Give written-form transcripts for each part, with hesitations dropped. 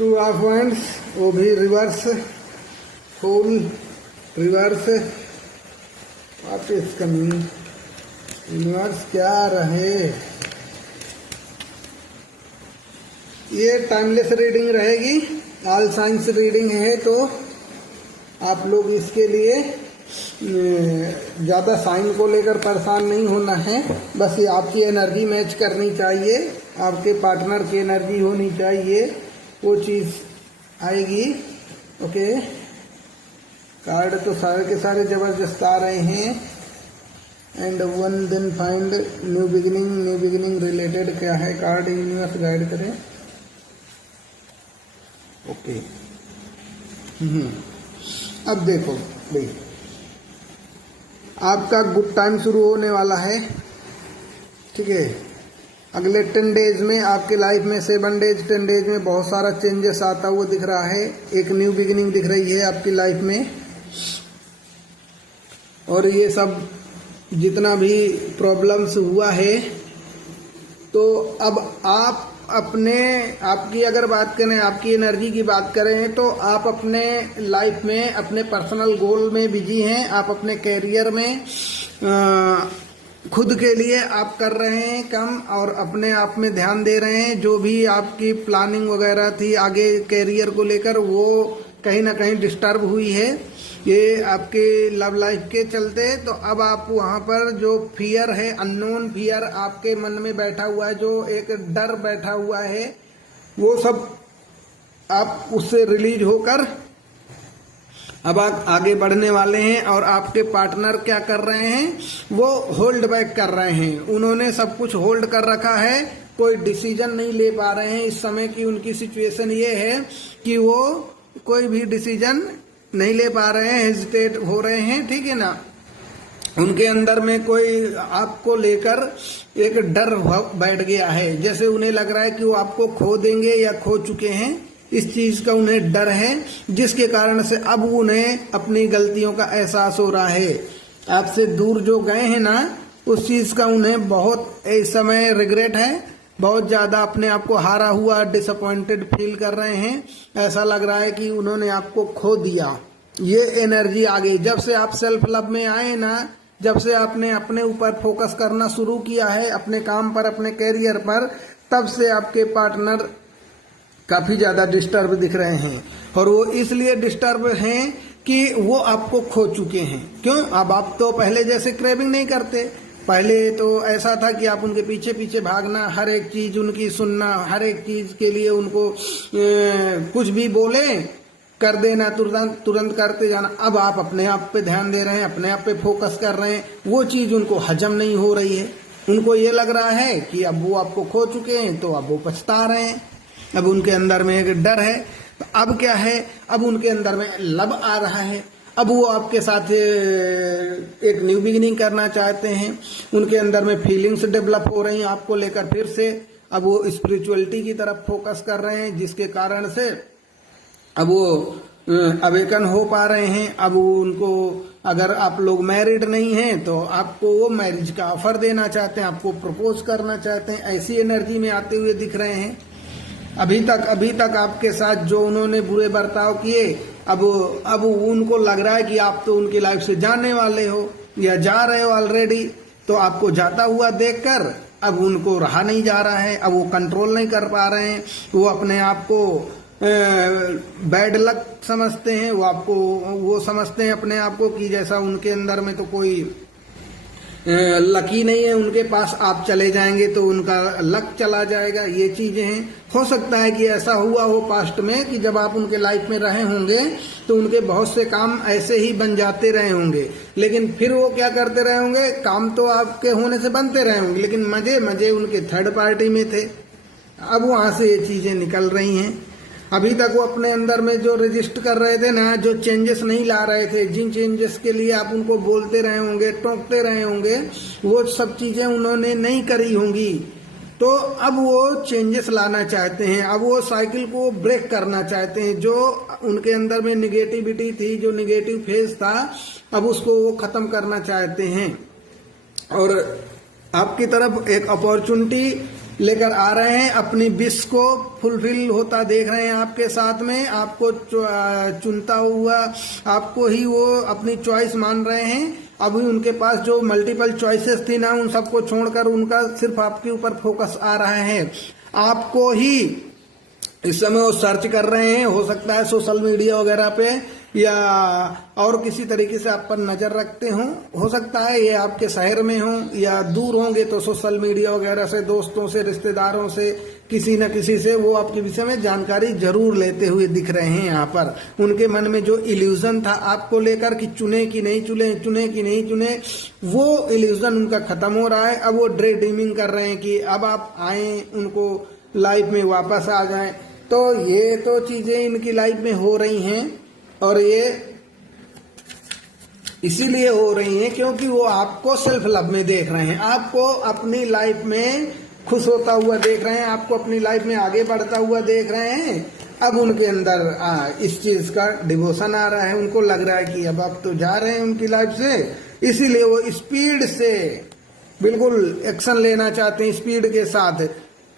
Two of wands, वो भी reverse, full reverse. What is coming, universe क्या रहे। ये टाइमलेस रीडिंग रहेगी, ऑल साइंस रीडिंग है, तो आप लोग इसके लिए ज़्यादा साइन को लेकर परेशान नहीं होना है। बस ये आपकी एनर्जी मैच करनी चाहिए, आपके पार्टनर की एनर्जी होनी चाहिए, वो चीज़ आएगी। ओके, कार्ड तो सारे के सारे जबरदस्त आ रहे हैं। And one then find new beginning, new beginning related क्या है कार्ड यूनिवर्स गाइड करें। ओके, अब देखो भाई, आपका गुड टाइम शुरू होने वाला है, ठीक है। अगले 10 डेज में आपके लाइफ में 7 डेज 10 डेज में बहुत सारा चेंजेस आता हुआ दिख रहा है। एक न्यू बिगिनिंग दिख रही है आपकी लाइफ में। और ये सब जितना भी प्रॉब्लम्स हुआ है, तो अब आप आपकी अगर बात करें, आपकी एनर्जी की बात करें, तो आप अपने लाइफ में अपने पर्सनल गोल में बिजी हैं। आप अपने कैरियर में खुद के लिए आप कर रहे हैं कम, और अपने आप में ध्यान दे रहे हैं। जो भी आपकी प्लानिंग वगैरह थी आगे कैरियर को लेकर, वो कहीं ना कहीं डिस्टर्ब हुई है, ये आपके लव लाइफ के चलते। तो अब आप वहाँ पर जो फियर है, अननोन फियर आपके मन में बैठा हुआ है, जो एक डर बैठा हुआ है, वो सब आप उससे रिलीज होकर अब आप आगे बढ़ने वाले हैं। और आपके पार्टनर क्या कर रहे हैं, वो होल्ड बैक कर रहे हैं। उन्होंने सब कुछ होल्ड कर रखा है, कोई डिसीजन नहीं ले पा रहे हैं। इस समय की उनकी सिचुएशन ये है कि वो कोई भी डिसीजन नहीं ले पा रहे हैं, हेजिटेट हो रहे हैं, ठीक है ना। उनके अंदर में कोई आपको लेकर एक डर बैठ गया है, जैसे उन्हें लग रहा है कि वो आपको खो देंगे या खो चुके हैं। इस चीज का उन्हें डर है, जिसके कारण से अब उन्हें अपनी गलतियों का एहसास हो रहा है। आपसे दूर जो गए हैं ना, उस चीज का उन्हें बहुत इस समय रिग्रेट है, बहुत ज्यादा अपने आप को हारा हुआ, डिसअपॉइंटेड फील कर रहे हैं। ऐसा लग रहा है कि उन्होंने आपको खो दिया। ये एनर्जी आ गई जब से आप सेल्फ लव में आए ना, जब से आपने अपने ऊपर फोकस करना शुरू किया है, अपने काम पर, अपने कैरियर पर, तब से आपके पार्टनर काफी ज्यादा डिस्टर्ब दिख रहे हैं। और वो इसलिए डिस्टर्ब हैं कि वो आपको खो चुके हैं। क्यों? अब आप तो पहले जैसे क्रेविंग नहीं करते। पहले तो ऐसा था कि आप उनके पीछे पीछे भागना, हर एक चीज उनकी सुनना, हर एक चीज के लिए उनको कुछ भी बोले कर देना, तुरंत करते जाना। अब आप अपने आप पे ध्यान दे रहे हैं, अपने आप पे फोकस कर रहे हैं। वो चीज उनको हजम नहीं हो रही है। उनको ये लग रहा है कि अब वो आपको खो चुके हैं, तो अब वो पछता रहे हैं। अब उनके अंदर में एक डर है। तो अब क्या है, अब उनके अंदर में लव आ रहा है। अब वो आपके साथ एक न्यू बिगिनिंग करना चाहते हैं। उनके अंदर में फीलिंग्स डेवलप हो रही हैं आपको लेकर फिर से। अब वो स्पिरिचुअलिटी की तरफ फोकस कर रहे हैं, जिसके कारण से अब वो अवेकन हो पा रहे हैं। अब उनको, अगर आप लोग मैरिड नहीं हैं, तो आपको वो मैरिज का ऑफर देना चाहते हैं, आपको प्रपोज करना चाहते हैं। ऐसी एनर्जी में आते हुए दिख रहे हैं। अभी तक आपके साथ जो उन्होंने बुरे बर्ताव किए, अब उनको लग रहा है कि आप तो उनकी लाइफ से जाने वाले हो या जा रहे हो ऑलरेडी। तो आपको जाता हुआ देखकर अब उनको रहा नहीं जा रहा है। अब वो कंट्रोल नहीं कर पा रहे हैं। वो अपने आप को बैड लक समझते हैं। वो समझते हैं अपने आप को कि जैसा उनके अंदर में तो कोई लकी नहीं है उनके पास। आप चले जाएंगे तो उनका लक चला जाएगा। ये चीजें हैं। हो सकता है कि ऐसा हुआ हो पास्ट में कि जब आप उनके लाइफ में रहे होंगे तो उनके बहुत से काम ऐसे ही बन जाते रहे होंगे, लेकिन फिर वो क्या करते रहे होंगे, काम तो आपके होने से बनते रहे होंगे, लेकिन मजे उनके थर्ड पार्टी में थे। अब वहां से ये चीजें निकल रही हैं। अभी तक वो अपने अंदर में जो रजिस्ट कर रहे थे ना, जो चेंजेस नहीं ला रहे थे, जिन चेंजेस के लिए आप उनको बोलते रहे होंगे, टोकते रहे होंगे, वो सब चीजें उन्होंने नहीं करी होंगी। तो अब वो चेंजेस लाना चाहते हैं। अब वो साइकिल को ब्रेक करना चाहते हैं। जो उनके अंदर में निगेटिविटी थी, जो निगेटिव फेज था, अब उसको वो खत्म करना चाहते हैं। और आपकी तरफ एक अपॉर्चुनिटी लेकर आ रहे हैं, अपनी विश को फुलफिल होता देख रहे हैं आपके साथ में, आपको चुनता हुआ, आपको ही वो अपनी चॉइस मान रहे हैं। अभी उनके पास जो मल्टीपल चॉइसेस थी ना, उन सबको छोड़कर उनका सिर्फ आपके ऊपर फोकस आ रहा है। आपको ही इस समय वो सर्च कर रहे हैं, हो सकता है सोशल मीडिया वगैरह पे या और किसी तरीके से आप पर नजर रखते हो सकता है ये आपके शहर में हो या दूर होंगे तो सोशल मीडिया वगैरह से, दोस्तों से, रिश्तेदारों से, किसी न किसी से वो आपके विषय में जानकारी जरूर लेते हुए दिख रहे हैं। यहाँ पर उनके मन में जो इल्यूजन था आपको लेकर कि चुने कि नहीं चुने, चुने कि नहीं चुने, वो इल्यूजन उनका खत्म हो रहा है। अब वो ड्रे ड्रीमिंग कर रहे हैं कि अब आप आए, उनको लाइफ में वापस आ जाएं। तो ये तो चीजें इनकी लाइफ में हो रही हैं और ये इसीलिए हो रही हैं क्योंकि वो आपको सेल्फ लव में देख रहे हैं, आपको अपनी लाइफ में खुश होता हुआ देख रहे हैं, आपको अपनी लाइफ में आगे बढ़ता हुआ देख रहे हैं। अब उनके अंदर इस चीज का डिवोशन आ रहा है, उनको लग रहा है कि अब आप तो जा रहे हैं उनकी लाइफ से, इसीलिए वो स्पीड से बिल्कुल एक्शन लेना चाहते हैं, स्पीड के साथ,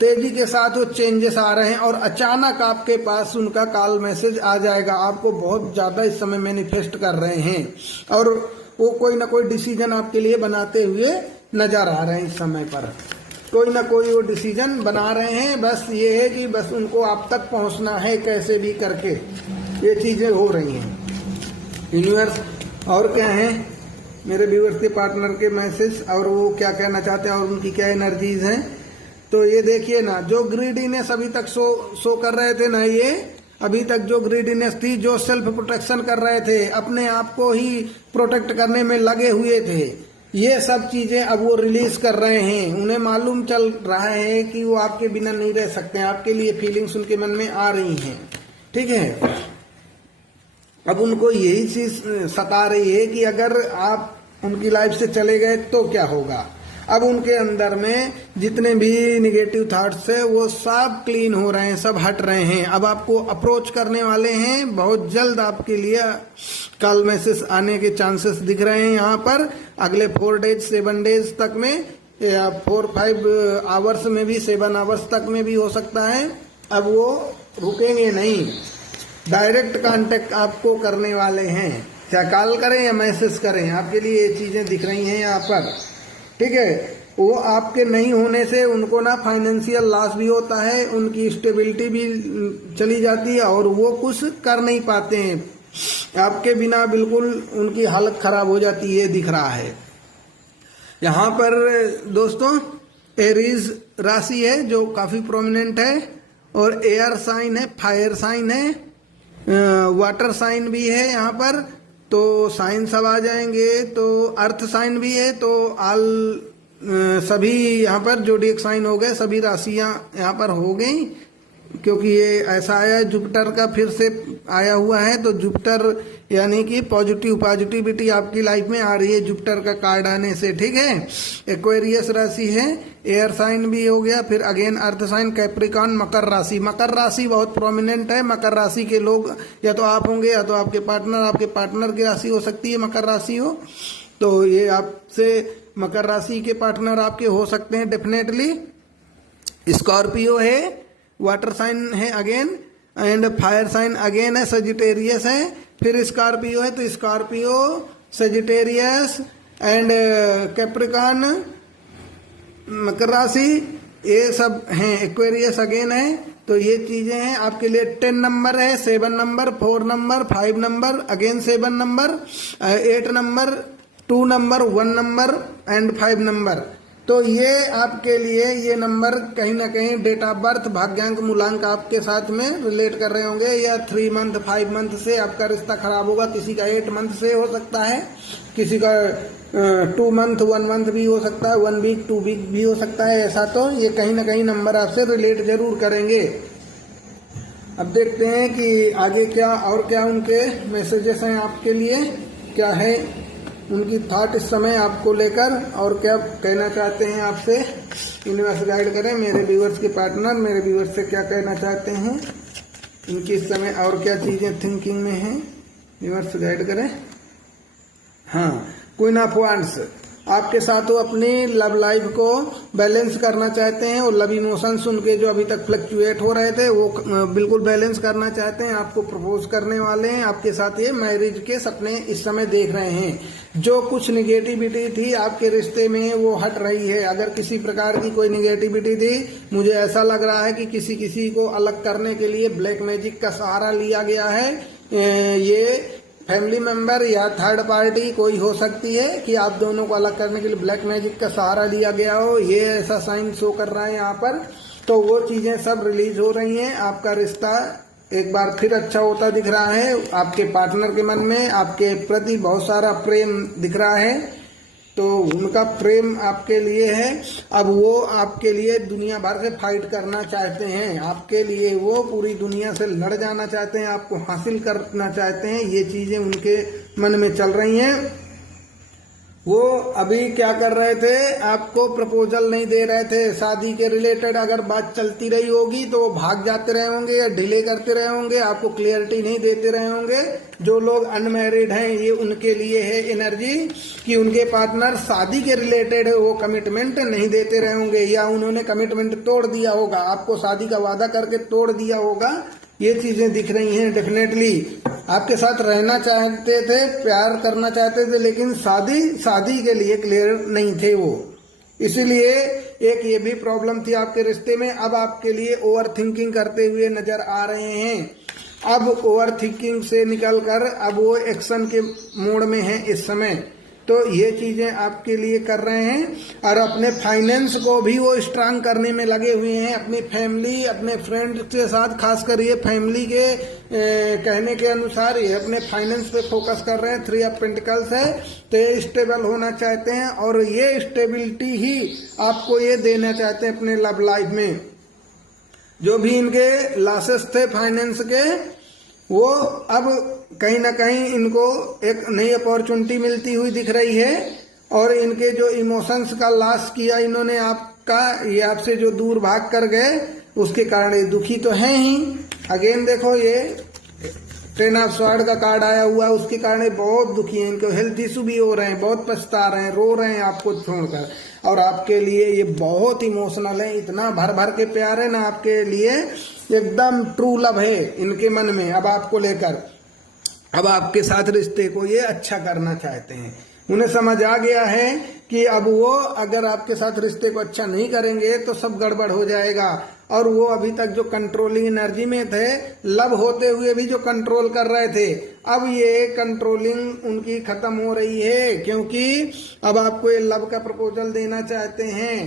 तेजी के साथ वो चेंजेस आ रहे हैं और अचानक आपके पास उनका कॉल मैसेज आ जाएगा। आपको बहुत ज्यादा इस समय मैनिफेस्ट कर रहे हैं और वो कोई ना कोई डिसीजन आपके लिए बनाते हुए नजर आ रहे हैं। इस समय पर कोई ना कोई वो डिसीजन बना रहे हैं, बस ये है कि बस उनको आप तक पहुंचना है कैसे भी करके, ये चीजें हो रही हैं। यूनिवर्स और क्या है मेरे व्यूअर्स के पार्टनर के मैसेज और वो क्या कहना चाहते हैं और उनकी क्या एनर्जीज हैं। तो ये देखिए ना, जो ग्रीडीनेस अभी तक शो कर रहे थे ना, ये अभी तक जो ग्रीडीनेस थी, जो सेल्फ प्रोटेक्शन कर रहे थे, अपने आप को ही प्रोटेक्ट करने में लगे हुए थे, ये सब चीजें अब वो रिलीज कर रहे हैं। उन्हें मालूम चल रहा है कि वो आपके बिना नहीं रह सकते हैं, आपके लिए फीलिंग्स उनके मन में आ रही हैं, ठीक है। अब उनको यही चीज सता रही है कि अगर आप उनकी लाइफ से चले गए तो क्या होगा। अब उनके अंदर में जितने भी निगेटिव थॉट्स है वो सब क्लीन हो रहे हैं, सब हट रहे हैं। अब आपको अप्रोच करने वाले हैं, बहुत जल्द आपके लिए कॉल मैसेज आने के चांसेस दिख रहे हैं। यहाँ पर अगले 4 डेज 7 डेज तक में या 4-5 आवर्स में भी, 7 आवर्स तक में भी हो सकता है। अब वो रुकेंगे नहीं, डायरेक्ट कांटेक्ट आपको करने वाले हैं, चाहे कॉल करें या मैसेज करें, आपके लिए ये चीजें दिख रही हैं यहाँ पर, ठीक है। वो आपके नहीं होने से उनको ना फाइनेंशियल लॉस भी होता है, उनकी स्टेबिलिटी भी चली जाती है और वो कुछ कर नहीं पाते हैं, आपके बिना बिल्कुल उनकी हालत खराब हो जाती है, दिख रहा है। यहाँ पर दोस्तों एरीज राशि है जो काफी प्रोमिनेंट है और एयर साइन है, फायर साइन है, वाटर साइन भी है यहाँ पर, तो साइन सब आ जाएंगे। तो अर्थ साइन भी है, तो सभी यहाँ पर जोडिएक साइन हो गए, सभी राशियां यहाँ पर हो गई क्योंकि ये ऐसा आया है, जुपिटर का फिर से आया हुआ है। तो जुपिटर यानी कि पॉजिटिविटी आपकी लाइफ में आ रही है जुपिटर का कार्ड आने से, ठीक है। एक्वेरियस राशि है, एयर साइन भी हो गया, फिर अगेन अर्थ साइन, कैप्रिकॉर्न, मकर राशि। मकर राशि बहुत प्रोमिनेंट है। मकर राशि के लोग या तो आप होंगे या तो आपके पार्टनर की राशि हो सकती है, मकर राशि हो तो ये आपसे मकर राशि के पार्टनर आपके हो सकते हैं डेफिनेटली। स्कॉर्पियो है, वाटर साइन है again, and fire sign again है, सजिटेरियस है, फिर स्कॉर्पियो है, तो स्कॉर्पियो, सजिटेरियस एंड कैप्रिकॉर्न, मकर राशि, ये सब हैं। एक्वेरियस अगेन है। तो ये चीजें हैं आपके लिए। 10 नंबर है, 7 number, 4 number, 5 number, again 7 number, 8 number, 2 number, 1 number and 5 number. तो ये आपके लिए ये नंबर कहीं ना कहीं डेट ऑफ बर्थ, भाग्यांक, मूलांक आपके साथ में रिलेट कर रहे होंगे। या 3 मंथ 5 मंथ से आपका रिश्ता खराब होगा, किसी का 8 मंथ से हो सकता है, किसी का 2 मंथ 1 मंथ भी हो सकता है, 1 वीक 2 वीक भी हो सकता है। ऐसा तो ये कहीं ना कहीं नंबर आपसे रिलेट जरूर करेंगे। अब देखते हैं कि आगे क्या और क्या उनके मैसेजेस हैं आपके लिए, क्या है उनकी थॉट इस समय आपको लेकर और क्या कहना चाहते हैं आपसे। यूनिवर्स गाइड करें मेरे व्यूअर्स के पार्टनर, मेरे व्यूअर्स से क्या कहना चाहते हैं, इनकी इस समय और क्या चीजें थिंकिंग में हैं, यूनिवर्स गाइड करें। हाँ, क्वीन ऑफ वांड्स, आपके साथ वो अपनी लव लाइफ को बैलेंस करना चाहते हैं और लव इमोशंस उनके जो अभी तक फ्लक्चुएट हो रहे थे वो बिल्कुल बैलेंस करना चाहते हैं। आपको प्रपोज करने वाले हैं, आपके साथ ये मैरिज के सपने इस समय देख रहे हैं। जो कुछ निगेटिविटी थी आपके रिश्ते में वो हट रही है। अगर किसी प्रकार की कोई निगेटिविटी थी, मुझे ऐसा लग रहा है कि किसी को अलग करने के लिए ब्लैक मैजिक का सहारा लिया गया है। ये फैमिली मेंबर या थर्ड पार्टी कोई हो सकती है कि आप दोनों को अलग करने के लिए ब्लैक मैजिक का सहारा लिया गया हो, ये ऐसा साइन शो कर रहा है यहाँ पर। तो वो चीजें सब रिलीज हो रही हैं। आपका रिश्ता एक बार फिर अच्छा होता दिख रहा है। आपके पार्टनर के मन में आपके प्रति बहुत सारा प्रेम दिख रहा है, तो उनका प्रेम आपके लिए है। अब वो आपके लिए दुनिया भर से फाइट करना चाहते हैं, आपके लिए वो पूरी दुनिया से लड़ जाना चाहते हैं, आपको हासिल करना चाहते हैं। ये चीजें उनके मन में चल रही हैं। वो अभी क्या कर रहे थे, आपको प्रपोजल नहीं दे रहे थे। शादी के रिलेटेड अगर बात चलती रही होगी तो वो भाग जाते रहे होंगे या डिले करते रहे होंगे, आपको क्लियरिटी नहीं देते रहे होंगे। जो लोग अनमैरिड हैं ये उनके लिए है एनर्जी कि उनके पार्टनर शादी के रिलेटेड है वो कमिटमेंट नहीं देते रहे होंगे, या उन्होंने कमिटमेंट तोड़ दिया होगा, आपको शादी का वादा करके तोड़ दिया होगा। ये चीजें दिख रही हैं। डेफिनेटली आपके साथ रहना चाहते थे, प्यार करना चाहते थे, लेकिन शादी के लिए क्लियर नहीं थे वो। इसीलिए एक ये भी प्रॉब्लम थी आपके रिश्ते में। अब आपके लिए ओवर थिंकिंग करते हुए नजर आ रहे हैं। अब ओवर थिंकिंग से निकलकर अब वो एक्शन के मोड में है इस समय। तो ये चीजें आपके लिए कर रहे हैं और अपने फाइनेंस को भी वो स्ट्रांग करने में लगे हुए हैं। अपनी फैमिली, अपने फ्रेंड्स के साथ, खासकर ये फैमिली के कहने के अनुसार ये अपने फाइनेंस पे फोकस कर रहे हैं। 3 ऑफ पेंटिकल्स है, तो ये स्टेबल होना चाहते हैं और ये स्टेबिलिटी ही आपको ये देना चाहते हैं अपने लव लाइफ में। जो भी इनके लॉसेस थे फाइनेंस के, वो अब कहीं ना कहीं इनको एक नई अपॉर्चुनिटी मिलती हुई दिख रही है। और इनके जो इमोशंस का लॉस किया इन्होंने आपका, ये आपसे जो दूर भाग कर गए, उसके कारण ये दुखी तो हैं ही। अगेन देखो ये 10 ऑफ स्वॉर्ड का कार्ड आया हुआ है, उसके कारण बहुत दुखी हैं। इनको हेल्थ इशू भी हो रहे हैं, बहुत पछता रहे हैं, रो रहे हैं आपको छोड़कर। और आपके लिए ये बहुत इमोशनल है, इतना भर भर के प्यार है ना आपके लिए, एकदम ट्रू लव है इनके मन में अब आपको लेकर। अब आपके साथ रिश्ते को ये अच्छा करना चाहते हैं। उन्हें समझ आ गया है कि अब वो अगर आपके साथ रिश्ते को अच्छा नहीं करेंगे तो सब गड़बड़ हो जाएगा। और वो अभी तक जो कंट्रोलिंग एनर्जी में थे, लव होते हुए भी जो कंट्रोल कर रहे थे, अब ये कंट्रोलिंग उनकी खत्म हो रही है, क्योंकि अब आपको ये लव का प्रपोजल देना चाहते हैं।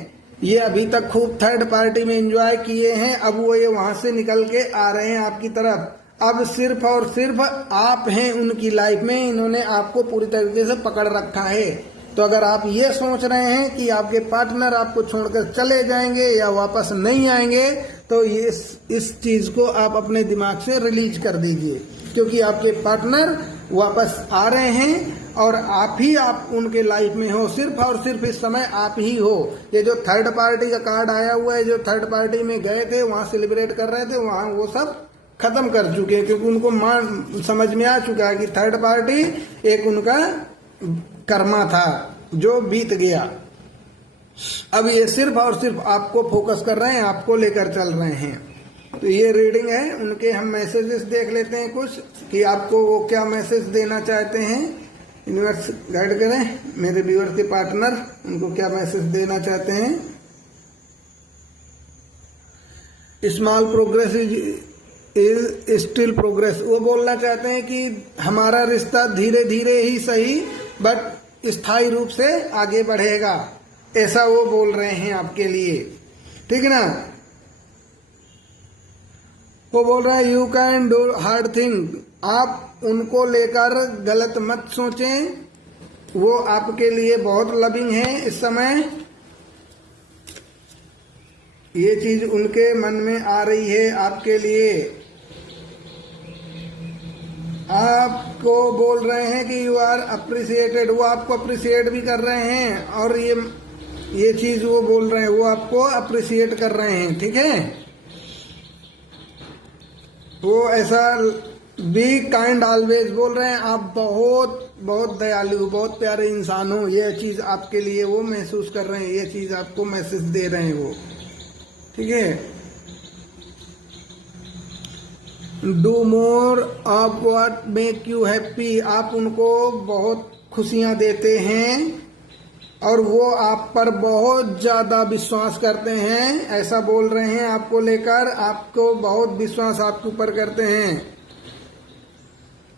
ये अभी तक खूब थर्ड पार्टी में एंजॉय किए हैं, अब वो ये वहां से निकल के आ रहे हैं आपकी तरफ। अब सिर्फ और सिर्फ आप हैं उनकी लाइफ में, इन्होंने आपको पूरी तरीके से पकड़ रखा है। तो अगर आप ये सोच रहे हैं कि आपके पार्टनर आपको छोड़कर चले जाएंगे या वापस नहीं आएंगे, तो ये इस चीज को आप अपने दिमाग से रिलीज कर दीजिए, क्योंकि आपके पार्टनर वापस आ रहे हैं और आप उनके लाइफ में हो। सिर्फ और सिर्फ इस समय आप ही हो। ये जो थर्ड पार्टी का कार्ड आया हुआ है, जो थर्ड पार्टी में गए थे, वहां सेलिब्रेट कर रहे थे, वहां वो सब खत्म कर चुके हैं, क्योंकि उनको समझ में आ चुका है कि थर्ड पार्टी एक उनका कर्मा था जो बीत गया। अब ये सिर्फ और सिर्फ आपको फोकस कर रहे हैं, आपको लेकर चल रहे हैं। तो ये रीडिंग है, उनके हम मैसेजेस देख लेते हैं कुछ कि आपको वो क्या मैसेज देना चाहते हैं। यूनिवर्स गाइड करें मेरे व्यूअर्स के पार्टनर, उनको क्या मैसेज देना चाहते हैं। Small progress is still progress. वो बोलना चाहते हैं कि हमारा रिश्ता धीरे धीरे ही सही बट स्थायी रूप से आगे बढ़ेगा, ऐसा वो बोल रहे हैं आपके लिए, ठीक है ना। वो बोल रहा है you can do hard thing. आप उनको लेकर गलत मत सोचें, वो आपके लिए बहुत लविंग है इस समय। ये चीज उनके मन में आ रही है आपके लिए। आपको बोल रहे हैं कि यू आर अप्रिसिएटेड, वो आपको अप्रिसिएट भी कर रहे हैं। और ये चीज वो बोल रहे हैं, वो आपको अप्रिसिएट कर रहे हैं, ठीक है। वो ऐसा बी काइंड ऑलवेज बोल रहे हैं आप बहुत बहुत दयालु, बहुत प्यारे इंसान हो। ये चीज आपके लिए वो महसूस कर रहे हैं, ये चीज आपको मैसेज दे रहे हैं वो। ठीक है। Do more of what make you happy, आप उनको बहुत खुशियां देते हैं और वो आप पर बहुत ज्यादा विश्वास करते हैं, ऐसा बोल रहे हैं। आपको लेकर आपको बहुत विश्वास आपके ऊपर करते हैं।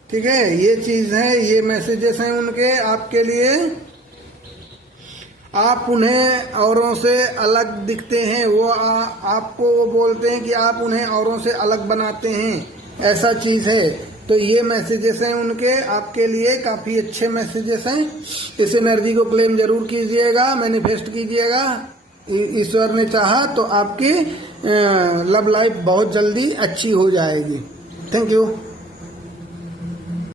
ठीक है, ये चीज है, ये मैसेजेस हैं उनके आपके लिए। आप उन्हें औरों से अलग दिखते हैं, वो आपको वो बोलते हैं कि आप उन्हें औरों से अलग बनाते हैं, ऐसा चीज है। तो ये मैसेजेस हैं उनके आपके लिए, काफी अच्छे मैसेजेस हैं। इस एनर्जी को क्लेम जरूर कीजिएगा, मैनिफेस्ट कीजिएगा। ईश्वर ने चाहा तो आपकी लव लाइफ बहुत जल्दी अच्छी हो जाएगी। Thank you.